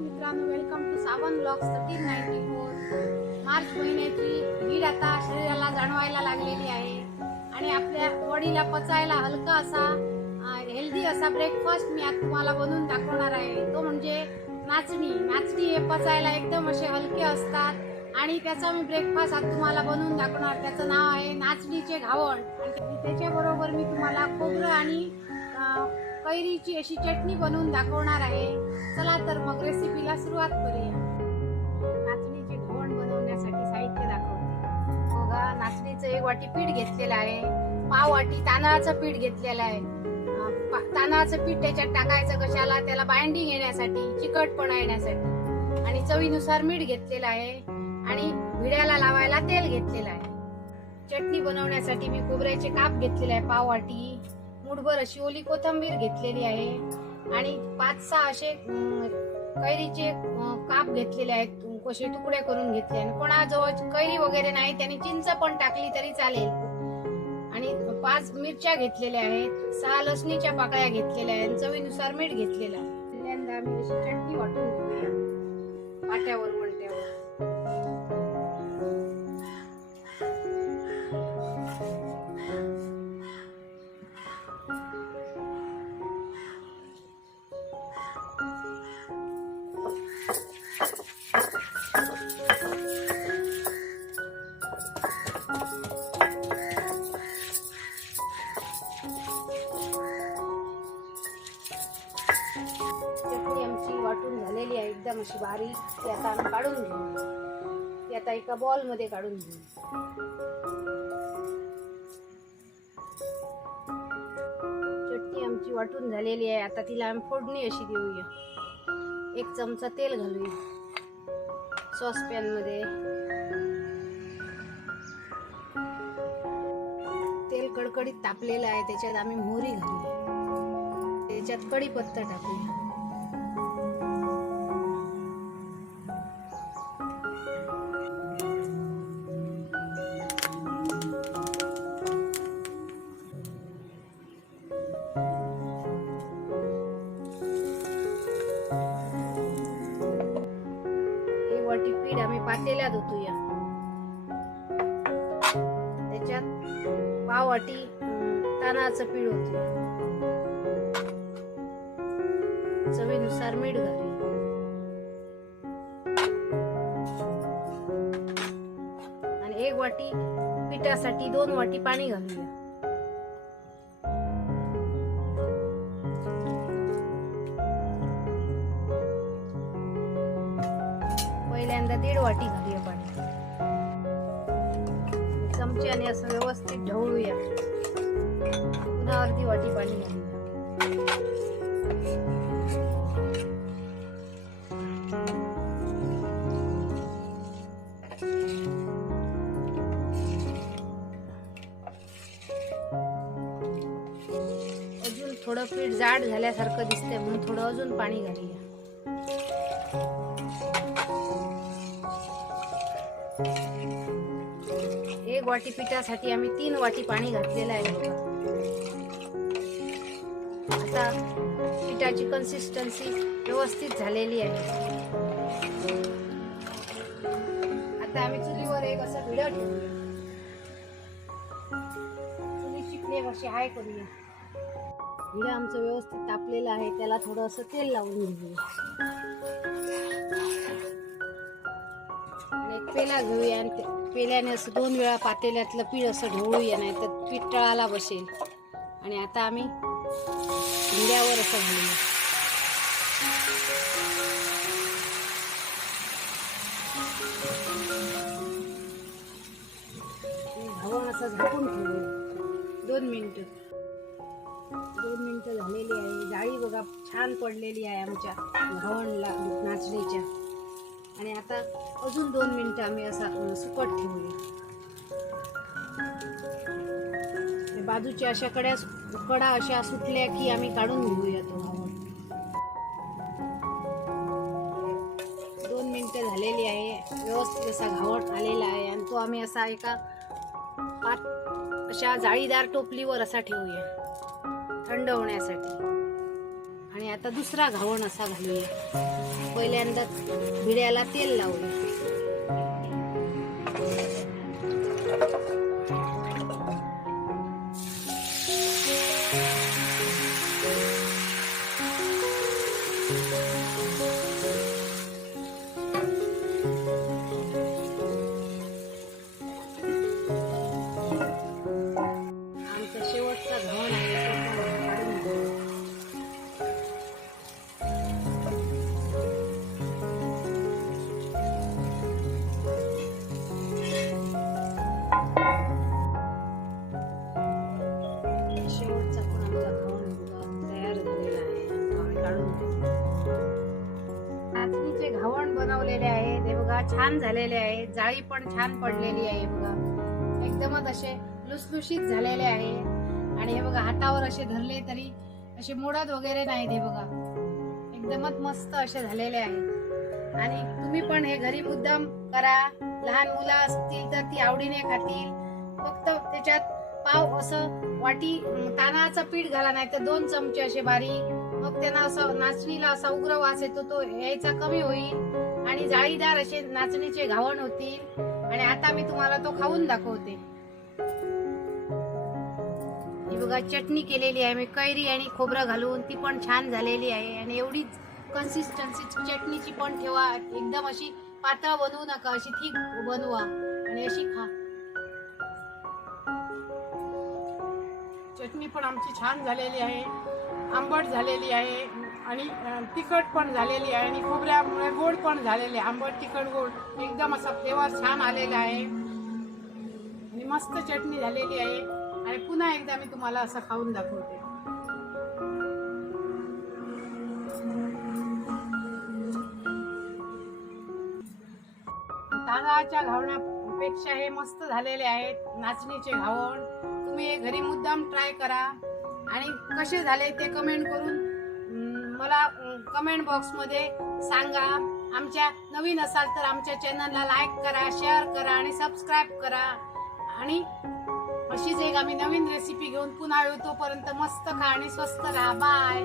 मित्रांनो welcome to Sawan blog thirteen ninety four March महिन्याची भीड आता शरीराला जाणवायला लागलेली आहे. आणि आपल्या बॉडीला पचायला हलका असा हेल्दी असा ब्रेकफास्ट मी आज तुम्हाला बनवून दाखवणार आहे. तो म्हणजे नाचणी. नाचणी हे पचायला एकदम असे हलके असतात. आणि त्याचा मी ब्रेकफास्ट आज तुम्हाला बनवून दाखवणार. त्याचं नाव आहे नाचणीचे घावण. त्याच्याबरोबर मी तुम्हाला खोबरं आणि कैरीची अशी चटणी बनवून दाखवणार आहे. चला तर मग रेसिपीला सुरुवात करूया. नाचणीचे घवण बनवण्यासाठी साहित्य दाखवते. बघा नाचणीचं एक वाटी पीठ घेतलेलं आहे. पाव वाटी तांदळाचं पीठ घेतलेलं आहे. पा- तांदळाचं पीठ त्याच्यात टाकायचं कशाला? त्याला बाइंडिंग येण्यासाठी चिकटपणा येण्यासाठी. आणि चवीनुसार मीठ घेतलेलं आहे. आणि भिड्याला लावायला तेल घेतलेलं आहे. चटणी बनवण्यासाठी मी खोबऱ्याचे काप घेतलेले आहे पाव वाटी. मुठभर अशी ओली कोथंबीर घेतलेली आहे. आणि पाच सहा असे कैरीचे काप घेतलेले आहेत. कसे तुकडे करून घेतले. आणि कोणाजवळ कैरी वगैरे नाही त्याने चिंच पण टाकली तरी चालेल. आणि पाच मिरच्या घेतलेल्या आहेत. सहा लसणीच्या पाकळ्या घेतलेल्या आहेत. चवीनुसार मीठ घेतलेलं आहे. पहिल्यांदा आम्ही अशी चटणी वाटून घेऊया पाट्यावर एकदम अशी बारीक ती आता आम्ही काढून घेऊ. ती आता एका बॉलमध्ये काढून घेऊ. चटणी आमची वाटून झालेली आहे. आता तिला आम्ही फोडणी अशी देऊया. एक चमचा तेल घालूया. सॉसपॅनमध्ये. तेल कडकडीत तापलेलं आहे. त्याच्यात आम्ही मोहरी घालूया. त्याच्यात कढीपत्ता टाकूया. पीठ धुतूया. त्याच्यात पाव वाटी अं, तांदळाचं पीठ चवीनुसार मीठ घाल आणि एक वाटी पिठासाठी दोन वाटी पाणी घालूया. दीड वाटी घालूया पाणी. चमच्याने असं व्यवस्थित ढवळूया. पुन्हा अर्धी वाटी पाणी घालूया. अजून थोडं पीठ जाड झाल्यासारखं दिसतंय म्हणून थोडं अजून पाणी घालूया. एक वाटी पिठासाठी आम्ही तीन वाटी पाणी घातलेलं आहे बघा. आता पिठाची कन्सिस्टन्सी व्यवस्थित झालेली आहे. आता आम्ही चुलीवर एक असं भिड ठेवूया. चुलीची फ्लेम अशी हाय करूया. भिडा आमचं व्यवस्थित तापलेलं आहे त्याला थोडंसं तेल लावून घेऊया. पेला घेऊया आणि पेल्याने असं दोन वेळा पातेल्यातलं पीठ असं ढवळूया नाही तर पीठ तळाला बसेल. आणि आता आम्ही भिड्यावर असं घालूया. असं झाकून दोन मिनटं. दोन मिनटं झालेली आहे. जाळी बघा छान पडलेली आहे आमच्या घवणला नाचणीच्या. आणि आता अजून दोन मिनटं आम्ही असा सुकट ठेवूया. बाजूच्या अशा कड्या कडा अशा सुटल्या की आम्ही काढून घेऊया तो दोन मिनटं झालेली आहे व्यवस्थित असा घावट आलेला आहे आणि तो आम्ही असा एका पात अशा जाळीदार टोपलीवर असा ठेवूया थंड होण्यासाठी. आणि आता दुसरा घावण असा घालूया. पहिल्यांदा भिड्याला तेल लावूया. काढून. नाचणीचे घावण बनवलेले आहेत हे बघा छान झालेले आहेत जाळी पण छान पडलेली आहे बघा. एकदमच असे लुसलुशीत झालेले आहे. आणि हे बघा हातावर असे धरले तरी असे मोडत वगैरे नाहीत हे बघा. एकदमच मस्त असे झालेले आहेत आणि तुम्ही पण हे घरी मुद्दाम करा. लहान मुलं असतील तर ती आवडीने खातील. फक्त त्याच्यात पाव असं वाटी तांदळाचं पीठ घाला नाही तर दोन चमचे असे बारीक मग त्यांना असं नाचणीला असा उग्र वास येतो तो यायचा कमी होईल. आणि जाळीदार असे नाचणीचे घावण होतील. आणि आता मी तुम्हाला तो खाऊन दाखवते. ही बघा चटणी केलेली आहे मी कैरी आणि खोबरं घालून. ती पण छान झालेली आहे. आणि एवढीच कन्सिस्टन्सी चटणीची पण ठेवा. एकदम अशी पातळ बनवू नका अशी थीक बनवा. आणि अशी खा. चटणी पण आमची छान झालेली आहे. आंबट झालेली आहे आणि तिखट पण झालेली आहे आणि खोबऱ्यामुळे गोड पण झालेले आहे. आंबट तिखट गोड. एकदम असा फ्लेवर छान आलेला आहे. आणि मस्त चटणी झालेली आहे. आणि पुन्हा एकदा मी तुम्हाला असं खाऊन दाखवते. तांदळाच्या घावण्यापेक्षा हे मस्त झालेले आहेत नाचणीचे घावण. तुम्ही हे घरी मुद्दाम ट्राय करा. आणि कसे झाले ते कमेंट करून मला कमेंट बॉक्समध्ये सांगा. आमच्या नवीन असाल तर आमच्या चॅनलला लाईक करा शेअर करा आणि सबस्क्राईब करा. आणि अशीच एक आम्ही नवीन रेसिपी घेऊन पुन्हा येऊ तोपर्यंत मस्त खा आणि स्वस्त राहा. बाय